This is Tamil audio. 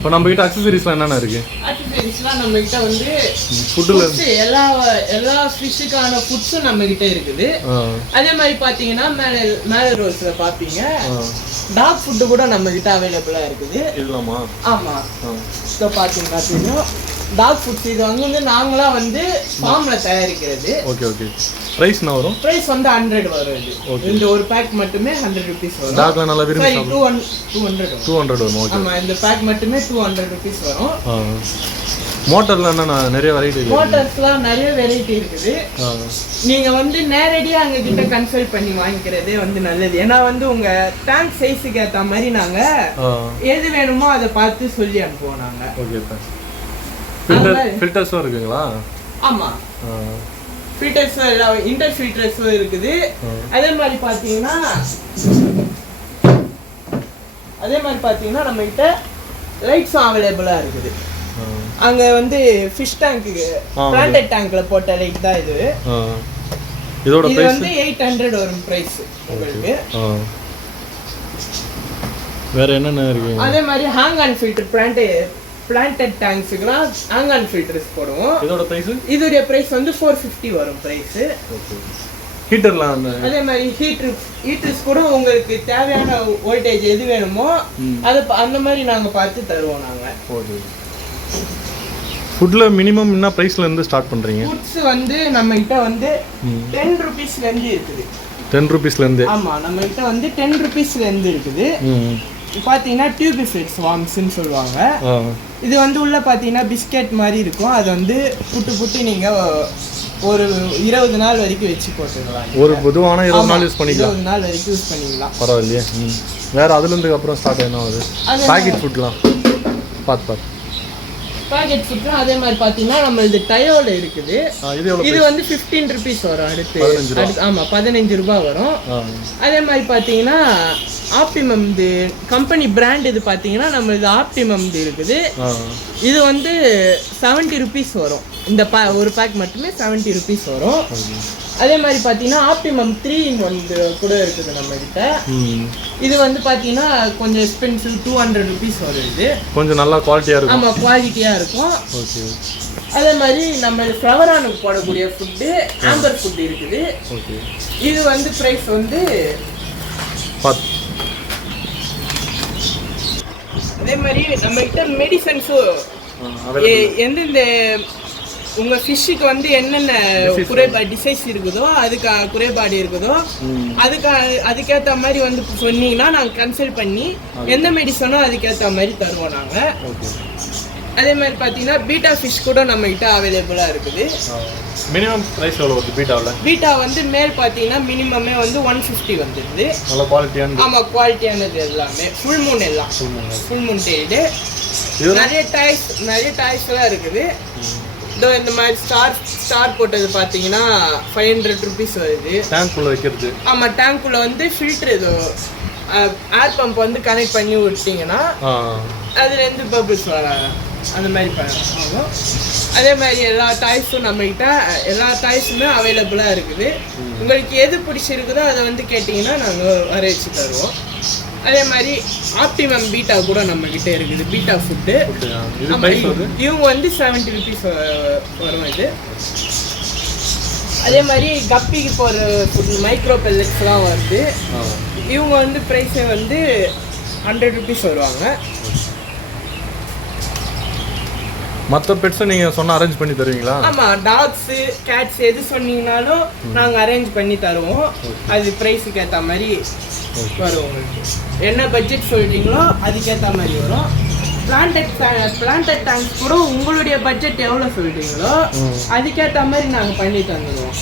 இப்போ நம்ம கிட்ட அக்சசரிஸ்லாம் என்னென்ன இருக்கு? அக்சசரிஸ்லாம் நம்ம கிட்ட வந்து ஃபுட்ல எல்லா ஃபிஷ்ஷுக்கான ஃபுட்ஸும் நம்ம கிட்ட இருக்குது. அதே மாதிரி பாத்தீங்கன்னா மேல ரோஸ்ல பாப்பீங்க டாக் ஃபுட் கூட நம்ம கிட்ட அவைலபிளா இருக்குது. இதுலாமா? ஆமா. சோ பாத்தீங்கன்னா தெரியும் டாக் ஃபுட்ஸ் இது வந்து நாங்களா வந்து ஃபார்ம்ல தயாரிக்கிறது. Okay okay. பிரைஸ் என்ன வரும்? பிரைஸ் வந்து 100 வரும். இது இந்த ஒரு பேக் மட்டுமே 100 rupees வரும். டாக்ல நல்லா விரும்பி சாப்பிடுங்க. 200 வரும். ஓகே. ஆமா இந்த பேக் மட்டுமே 200 rupees வரும். மோட்டர்ல என்ன நிறைய வெரைட்டி இருக்கு. மோட்டர்ஸ்லாம் நிறைய வெரைட்டி இருக்குது. நீங்க வந்து நேரடியா அங்க கிட்ட கன்சல்ட் பண்ணி வாங்கிக்கிறதே வந்து நல்லது. ஏன்னா வந்து உங்க டேங்க் சைஸ்க்கு ஏத்த மாதிரி நாங்க எது வேணுமோ அதை பார்த்து சொல்லி அனுப்புவோம் நாங்க. Okay sir. ஃபில்டர்ஸும் இருக்குங்களா? ஆமா. ஃபில்டர்ஸ் இன்டர் ஃபில்டர்ஸும் இருக்குது. அதே மாதிரி பாத்தீங்கன்னா நம்ம கிட்ட லைட்ஸும் அவைலபிளா இருக்குது. அங்க வந்து ஃபிஷ் டேங்க்கு பிளான்டட் டேங்க்ல போட்ட லைட் தான் இது. இதோட பிரைஸ் வந்து 800 வரும் பிரைஸ் உங்களுக்கு. வேற என்னென்ன இருக்கு? அதே மாதிரி ஹேங் ஆன் ஃபில்டர் பிளான்டட் டேங்க்ஸ்க்குலாம் ஹேங் ஆன் ஃபில்டர்ஸ் போடுவோம். இதோட பிரைஸ்? இதோட பிரைஸ் வந்து 450 வரும் பிரைஸ். ஹீட்டர்லாம் அதே மாதிரி ஹீட்டர்ஸ் கூட உங்களுக்கு தேவையான வோல்டேஜ் எது வேணுமோ அது அந்த மாதிரி நாங்க பார்த்து தருவோம் நாங்க. ஓகே. ஃபுட்ல மினிமம் என்ன பிரைஸ்ல இருந்து ஸ்டார்ட் பண்றீங்க? ஃபுட்ஸ் வந்து நம்ம கிட்ட வந்து 10 rupeesல இருந்து இருக்குது. 10 rupeesல இருந்து? ஆமா நம்ம கிட்ட வந்து 10 rupeesல இருந்து இருக்குது. பாத்தீங்கன்னா டியூப் ஃபிட்ஸ் வார்ம்ஸ்னு சொல்லுவாங்க. இது வந்து உள்ள பாத்தீங்கன்னா பிஸ்கட் மாதிரி இருக்கும். அது வந்து புட்டு நீங்க ஒரு 20 நாள் வரைக்கும் வச்சு போட்டுக்கலாம். ஒரு பொதுவான 20 நாள் யூஸ் பண்ணிக்கலாம். 20 நாள் வரைக்கும் யூஸ் பண்ணிக்கலாம். பரவாயில்லையே. வேற அதுல இருந்து அப்புறம் ஸ்டார்ட் என்ன ஆகுது? பாக்கெட் ஃபுட்லாம் பாத்து பாக்கெட் ஃபுட்லாம் அதே மாதிரி பாத்தீங்கன்னா நம்ம இது டயோல இருக்குது. இது வந்து 15 rupees வரும். அடுத்து ஆமா 15 ரூபாய் வரும். அதே மாதிரி பாத்தீங்கன்னா ஆப்டிமம் இது கம்பெனி பிராண்ட் இது பாத்தீங்கன்னா நம்ம இது ஆப்டிமம் இது இருக்குது. இது வந்து 70 rupees வரும். இந்த ஒரு பேக் மட்டுமே 70 rupees வரும். அதே மாதிரி பாத்தீங்கன்னா ஆப்டிமம் 3 in 1 கூட இருக்குது நம்ம கிட்ட. இது வந்து பாத்தீங்கன்னா கொஞ்சம் எக்ஸ்பென்சிவ் 200 rupees வரும். இது கொஞ்சம் நல்லா குவாலிட்டியா இருக்கும். ஆமா குவாலிட்டியா இருக்கும். ஓகே. அதே மாதிரி நம்ம ஃப்ளவரானுக்கு போடக்கூடிய ஃபுட் ஆம்பர் ஃபுட் இருக்குது. ஓகே. இது வந்து பிரைஸ் வந்து அதே மாதிரி நம்ம கிட்ட மெடிசன்ஸும் எந்தெந்த உங்க ஃபிஷ்ஷுக்கு வந்து என்னென்ன டிசைஸ் இருக்குதோ அதுக்கு குறைபாடு இருக்குதோ அதுக்கேற்ற மாதிரி வந்து சொன்னீங்கன்னா நாங்கள் கன்சல்ட் பண்ணி எந்த மெடிசனோ அதுக்கேற்ற மாதிரி தருவோம் நாங்கள். அதே மாதிரி பார்த்தீங்கன்னா பீட்டா ஃபிஷ் கூட நம்ம கிட்ட அவைலபிளா இருக்குது. மினிமம் பிரைஸ் எவ்வளோ வருது பீட்டாவில்? பீட்டா வந்து மேல் பார்த்தீங்கன்னா மினிமமே வந்து 150 வந்துடுது. நல்ல குவாலிட்டியான? ஆமாம் குவாலிட்டியானது எல்லாமே. ஃபுல் மூன் எல்லாம் ஃபுல் மூன் டெய்டு. நிறைய டாய்ஸ்லாம் இருக்குது. இந்த மாதிரி ஸ்டார் போட்டது பார்த்தீங்கன்னா 500 rupees வருது. டேங்க்குள்ள வைக்கிறது? ஆமாம் டேங்க்குள்ள வந்து ஃபில்டர் இது ஏர் பம்ப் வந்து கனெக்ட் பண்ணி விட்டீங்கன்னா அதுலேருந்து பபிள்ஸ் வர அந்த மாதிரி பண்ணுவோம். அதே மாதிரி எல்லா டாய்ஸும் நம்மகிட்ட எல்லா டாய்ஸுமே அவைலபிளாக இருக்குது. உங்களுக்கு எது பிடிச்சிருக்குதோ அதை வந்து கேட்டிங்கன்னா நாங்கள் வர வச்சு தருவோம். அதே மாதிரி ஆப்டிமம் பீட்டா கூட நம்ம கிட்ட இருக்குது. பீட்டா ஃபுட்டு இவங்க வந்து 70 rupees வரும் இது. அதே மாதிரி கப்பிக்கு போகிற ஃபுட் மைக்ரோ பெல்லட்ஸ்லாம் வருது. இவங்க வந்து ப்ரைஸே வந்து 100 rupees வருவாங்க. மற்ற பெட்ஸை நீங்கள் சொன்னால் அரேஞ்ச் பண்ணி தருவீங்களா? ஆமாம் டாக்ஸு கேட்ஸ் எது சொன்னீங்கனாலும் நாங்கள் அரேஞ்ச் பண்ணி தருவோம். அது ப்ரைஸுக்கு ஏற்ற மாதிரி வரும். உங்களுக்கு என்ன பட்ஜெட் சொல்லிட்டீங்களோ அதுக்கேற்ற மாதிரி வரும். பிளான்டட் டேங்க் கூட உங்களுடைய பட்ஜெட் எவ்வளோ சொல்லிட்டீங்களோ அதுக்கேற்ற மாதிரி நாங்கள் பண்ணி தந்துடுவோம்.